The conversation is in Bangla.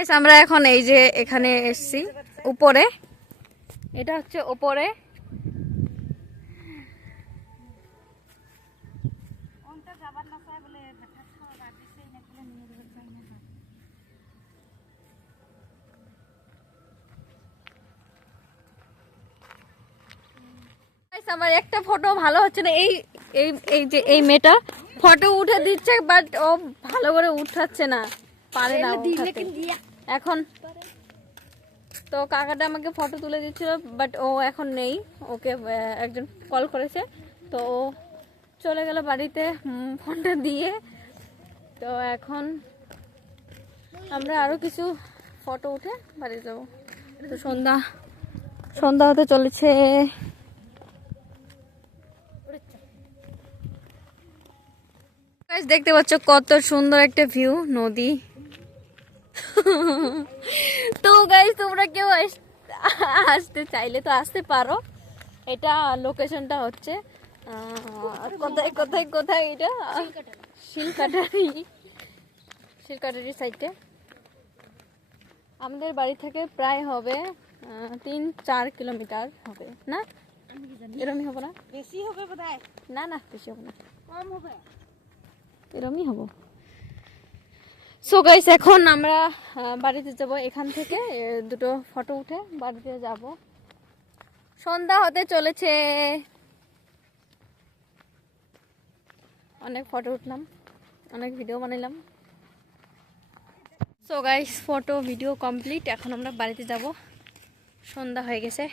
গাইস আমরা এখন এই যে এখানে এসেছি উপরে, এটা হচ্ছে উপরে। আমার একটা ফটো ভালো হচ্ছে না, এই এই এই যে এই মেয়েটা ফটো উঠে দিচ্ছে বাট ও ভালো করে উঠাচ্ছে না, পারে না উঠাতে। এখন তো কাকাটা আমাকে ফটো তুলে দিচ্ছিল বাট ও এখন নেই, ওকে একজন কল করেছে তো ও চলে গেল বাড়িতে ফোনটা দিয়ে। তো এখন আমরা আরো কিছু ফটো উঠে বাড়ি যাবো। তো সন্ধ্যা সন্ধ্যা হতে চলেছে। দেখতে পাচ্ছ কত সুন্দর একটা ভিউ, নদী। তো গাইস তোমরা কেউ আসতে চাইলে তো আসতে পারো। এটা লোকেশনটা হচ্ছে কোথায় কোথায় কোথায়, এটা শিলকাটারি সাইডে। আমাদের বাড়ি থেকে প্রায় হবে 3-4 কিলোমিটার হবে না, এরমই হবে না, বেশি হবে বোধহয়। না না বেশি হবে না, কম হবে, এরমই হবো। সো গাইস এখন আমরা বাড়িতে যাব, এখান থেকে দুটো ফটো উঠে বাড়িতে যাব। সন্ধ্যা হতে চলেছে, অনেক ফটো উঠলাম, অনেক ভিডিও বানাইলাম। So guys photo video complete, এখন আমরা বাড়িতে যাব, সন্ধ্যা হয়ে গেছে।